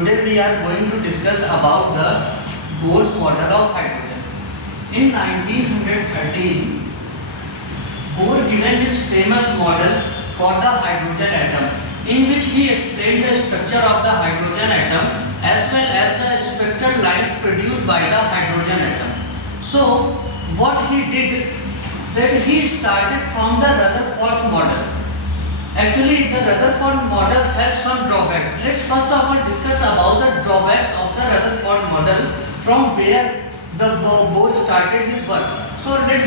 Today we are going to discuss about the Bohr's model of hydrogen. In 1913, Bohr given his famous model for the hydrogen atom, in which he explained the structure of the hydrogen atom as well as the spectral lines produced by the hydrogen atom. So what he did, that he started from the Rutherford's model. Actually, the Rutherford model has some drawbacks. Let's first of all discuss about the drawbacks of the Rutherford model, from where the Bohr started his work. So let's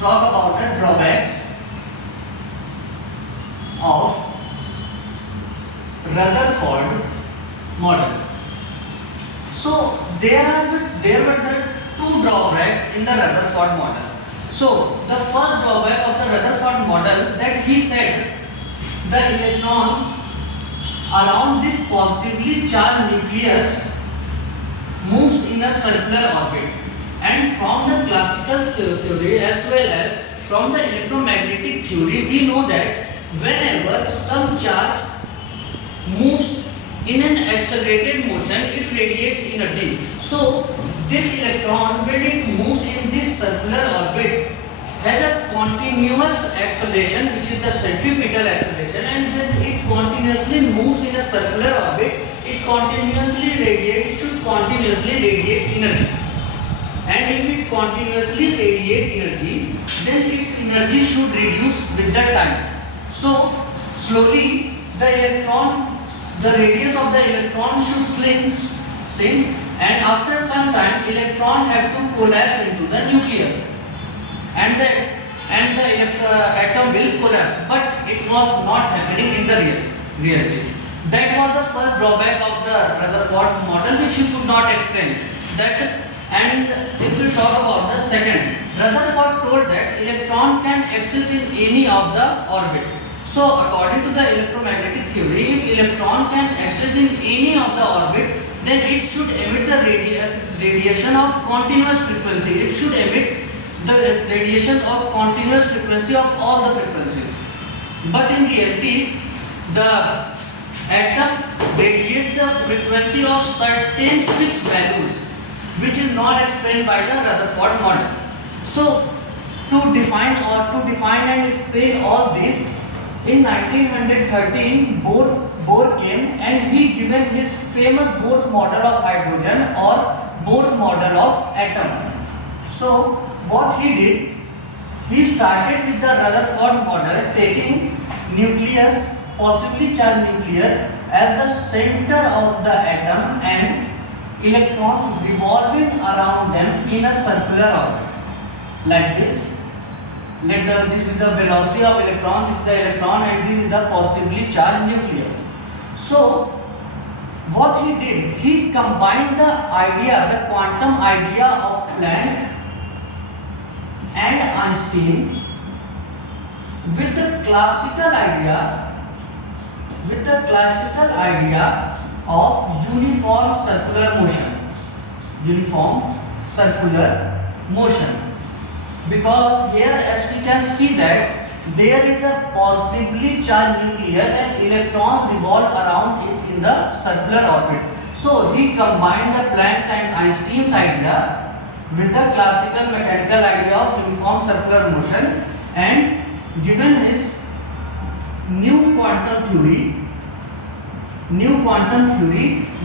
talk about the drawbacks of Rutherford model. So there were the two drawbacks in the Rutherford model. So the first drawback of the Rutherford model, that he said the electrons around this positively charged nucleus moves in a circular orbit, and from the classical theory as well as from the electromagnetic theory, we know that whenever some charge moves in an accelerated motion, it radiates energy. So this electron, when it moves in this circular orbit, has a continuous acceleration, which is the centripetal acceleration, and when it continuously moves in a circular orbit, it should continuously radiate energy. And if it continuously radiate energy, then its energy should reduce with the time. So slowly the radius of the electron should shrink, and after some time electron have to collapse into the nucleus, and the atom will collapse. But it was not happening in the reality. That was the first drawback of the Rutherford model, which he could not explain. And if we talk about the second, Rutherford told that electron can exist in any of the orbits. So according to the electromagnetic theory, if electron can exist in any of the orbit, then it should emit the radiation of continuous frequency. It should emit the radiation of continuous frequency of all the frequencies. But in reality, the atom radiates the frequency of certain fixed values, which is not explained by the Rutherford model. So to define and explain all this, in 1913, Bohr came and he given his famous Bohr's model of hydrogen, or Bohr's model of atom. So what he did, he started with the Rutherford model, taking nucleus, positively charged nucleus, as the center of the atom and electrons revolving around them in a circular orbit, like this. This is the velocity of electron, this is the electron, and this is the positively charged nucleus. So what he did, he combined the quantum idea of Planck and Einstein with the classical idea of uniform circular motion. Because here, as we can see, that there is a positively charged nucleus and electrons revolve around it in the circular orbit. So he combined the Planck's and Einstein's idea with the classical mechanical idea of uniform circular motion, and given his new quantum theory,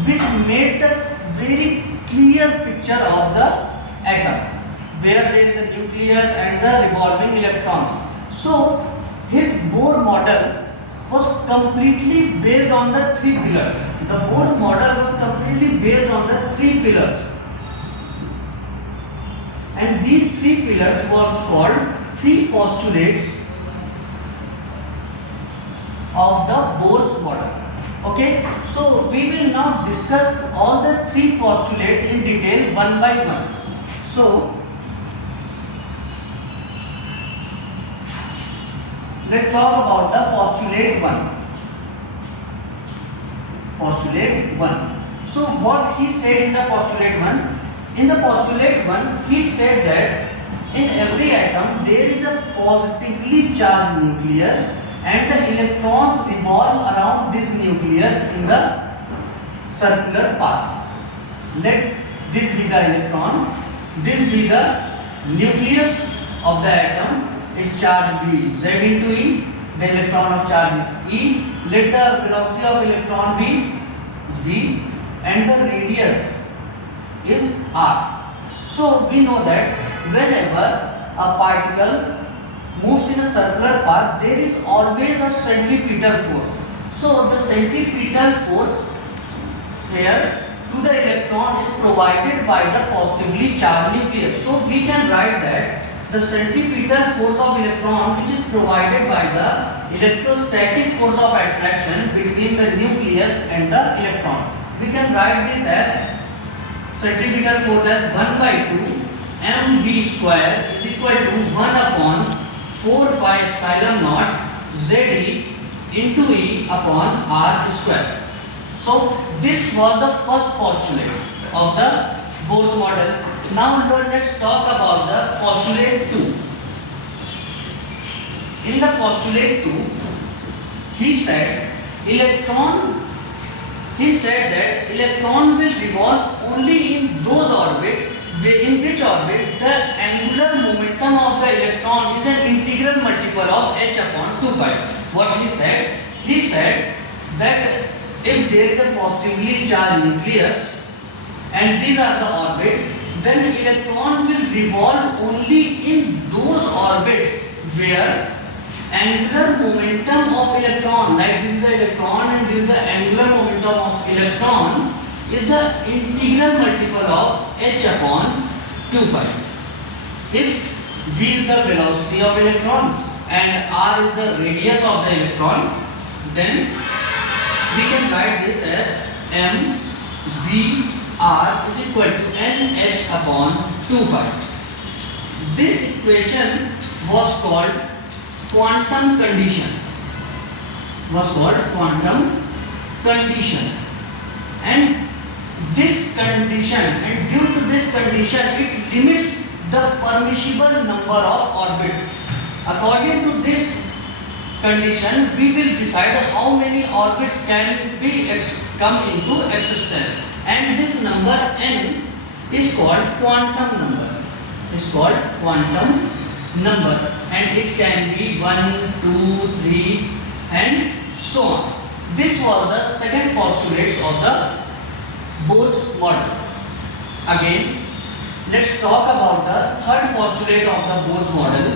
which made the very clear picture of the atom, where there is a nucleus and the revolving electrons. So his Bohr model was completely based on the three pillars. The Bohr model was completely based on the three pillars, and these three pillars was called three postulates of the Bohr's model. Okay, so we will now discuss all the three postulates in detail one by one. So let's talk about the postulate 1. Postulate 1. So what he said in the postulate 1? In the postulate 1, he said that in every atom there is a positively charged nucleus and the electrons revolve around this nucleus in the circular path. Let this be the electron, this be the nucleus of the atom, its charge be Z into E, the electron of charge is E, let the velocity of electron be V and the radius is R. So we know that whenever a particle moves in a circular path, there is always a centripetal force. So the centripetal force here to the electron is provided by the positively charged nucleus. So we can write that the centripetal force of electron, which is provided by the electrostatic force of attraction between the nucleus and the electron. We can write this as centripetal force as 1 by 2 mv square is equal to 1 upon 4 pi epsilon naught Ze into E upon R square. So this was the first postulate of the Bohrs model. Now let's talk about the postulate 2. In the postulate 2, he said that electron will revolve only in those orbits in which orbit the angular momentum of the electron is an integral multiple of h upon 2 pi. What he said? He said that if there is a positively charged nucleus and these are the orbits, then electron will revolve only in those orbits where angular momentum of electron, like this is the electron and this is the angular momentum of electron, is the integral multiple of h upon 2 pi. If v is the velocity of electron and r is the radius of the electron, then we can write this as m v r is equal to n h upon 2 pi. This equation was called quantum condition. And this condition, and due to this condition, it limits the permissible number of orbits. According to this condition, we will decide how many orbits can be come into existence, and this number n is called quantum number. And it can be 1, 2, 3 and so on. This was the second postulate of the Bohrs model. Again, let's talk about the third postulate of the Bohrs model.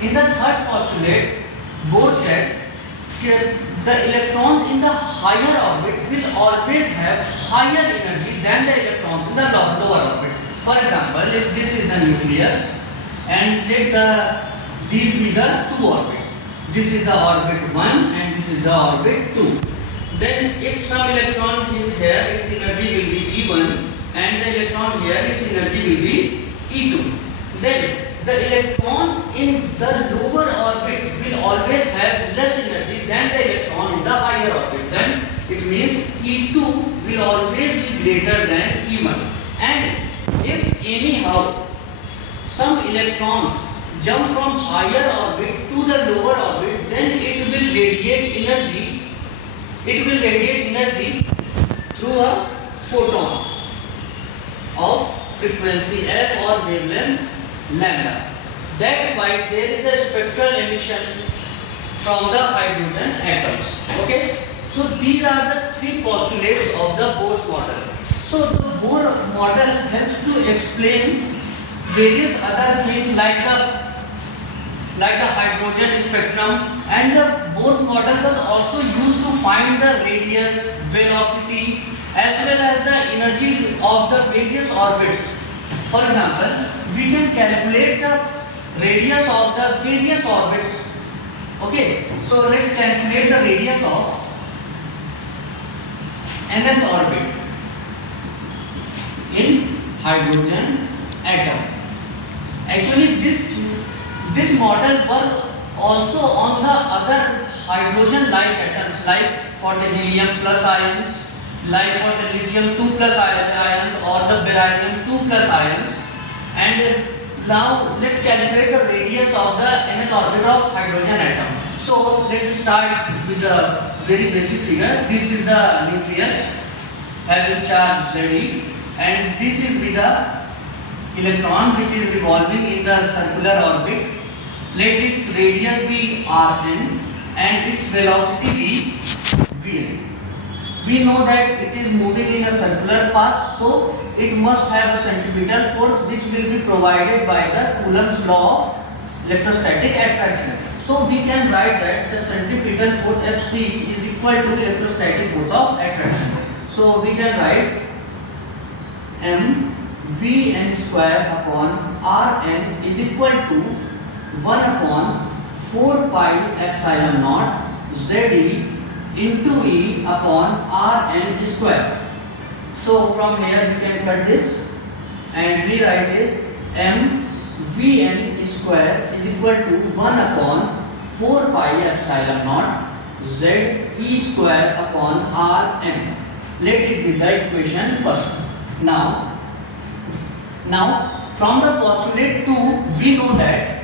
In the third postulate, Bohrs said that the electrons in the higher orbit will always have higher energy than the electrons in the lower orbit. For example, if this is the nucleus and let these be the two orbits. This is the orbit 1 and this is the orbit 2. Then if some electron is here, its energy will be E1, and the electron here, its energy will be E2. Then the electron in the lower orbit will always have less energy than the electron in the higher orbit. Then it means E2 will always be greater than E1. And if anyhow some electrons jump from higher orbit to the lower orbit, then it will radiate energy through a photon of frequency f or wavelength lambda. That's why there is a spectral emission from the hydrogen atoms. Okay, so these are the three postulates of the Bohrs model. So the Bohrs model helps to explain various other things like the hydrogen spectrum, and the Bohrs model was also used to find the radius, velocity as well as the energy of the various orbits. For example, we can calculate the radius of the various orbits. Okay, so let's calculate the radius of nth orbit in hydrogen atom. Actually, this model work also on the other hydrogen-like atoms, like for the helium plus ions, like for the lithium 2 plus ions, or the beryllium 2 plus ions. And now let's calculate the radius of the nth orbit of hydrogen atom. So let's start with the very basic figure. This is the nucleus having charge Ze, and this is with the electron which is revolving in the circular orbit. Let its radius be Rn and its velocity be Vn. We know that it is moving in a circular path, so it must have a centripetal force which will be provided by the Coulomb's law of electrostatic attraction. So we can write that the centripetal force Fc is equal to the electrostatic force of attraction. So we can write mvn square upon Rn is equal to 1 upon 4 pi epsilon naught Ze into E upon Rn square. So from here we can cut this and rewrite it mvn square is equal to 1 upon 4 pi epsilon naught Ze square upon Rn. Let it be the equation first. Now from the postulate 2 we know that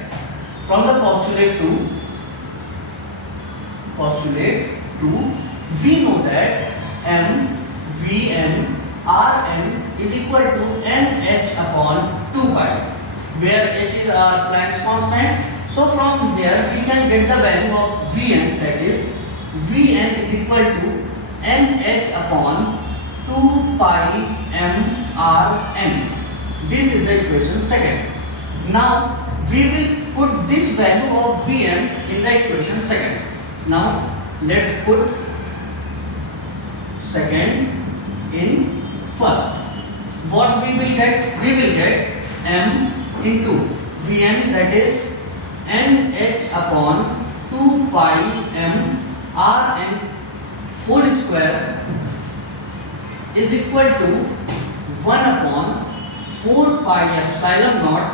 we know that mvn Rn is equal to nh upon 2 pi, where h is our Planck's constant. So from here we can get the value of Vn, that is Vn is equal to nh upon 2 pi mRn. This is the equation second. Now we will put this value of Vn in the equation second. Now let's put second in first. What we will get? We will get m into Vn, that is nh upon 2 pi m Rn whole square is equal to 1 upon 4 pi epsilon naught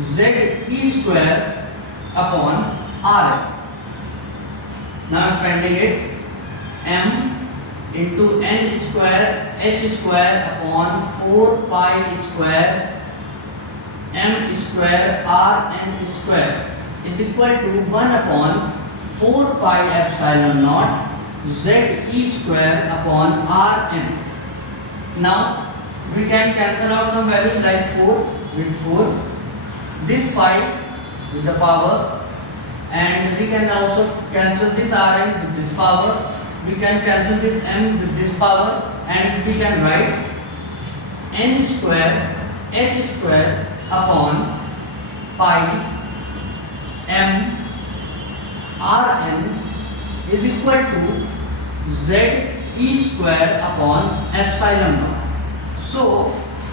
Ze square upon Rn. Now expanding it, m into n square h square upon 4 pi square m square Rn square is equal to 1 upon 4 pi epsilon naught Ze square upon Rn. Now we can cancel out some values like 4 with 4, this pi with the power, and we can also cancel this Rn with this power. We can cancel this m with this power, and we can write n square h square upon pi m Rn is equal to Ze square upon epsilon naught. So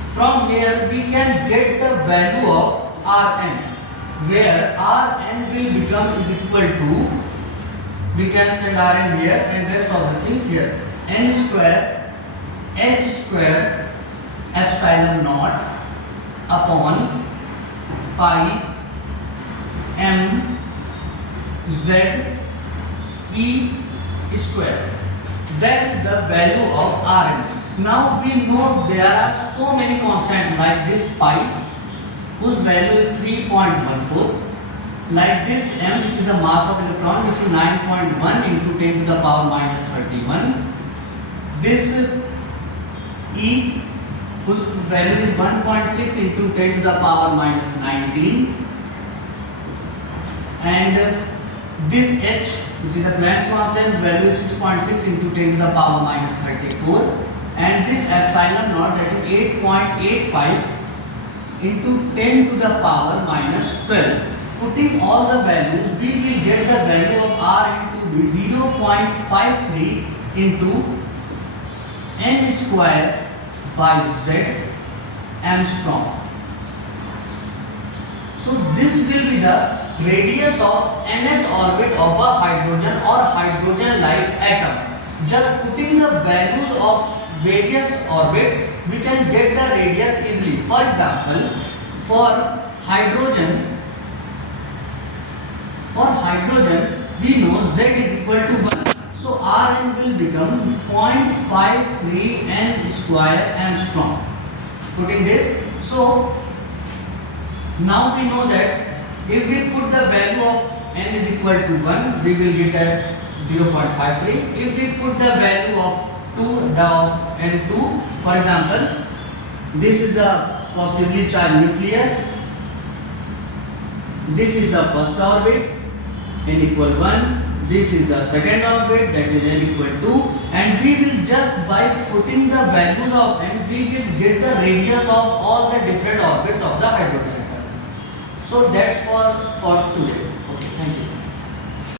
from here we can get the value of Rn, where Rn will become is equal to, we can send Rn here and rest of the things here, n square h square epsilon naught upon pi m Z E square. That is the value of Rn. Now we know there are so many constants like this pi, whose value is 3.14, like this m, which is the mass of electron, which is 9.1 into 10 to the power minus 31, this E, whose value is 1.6 into 10 to the power minus 19, and this h, which is the Planck's constant, value is 6.6 into 10 to the power minus 34, and this epsilon naught, that is 8.85 into 10 to the power minus 12. Putting all the values, we will get the value of Rn to be 0.53 into n square by Z Armstrong. So this will be the radius of nth orbit of a hydrogen or hydrogen-like atom. Just putting the values of various orbits, we can get the radius easily. For example, for hydrogen, we know Z is equal to 1. So Rn will become 0.53 n square Armstrong. Putting this, so now we know that if we put the value of n n is equal to 1, we will get at 0.53. If we put the value of 2, the of n2, for example, this is the positively charged nucleus, this is the first orbit, n equal 1, this is the second orbit, that is n equal 2, and we will just by putting the values of n, we can get the radius of all the different orbits of the hydrogen atom. So that's for today. Okay, thank you.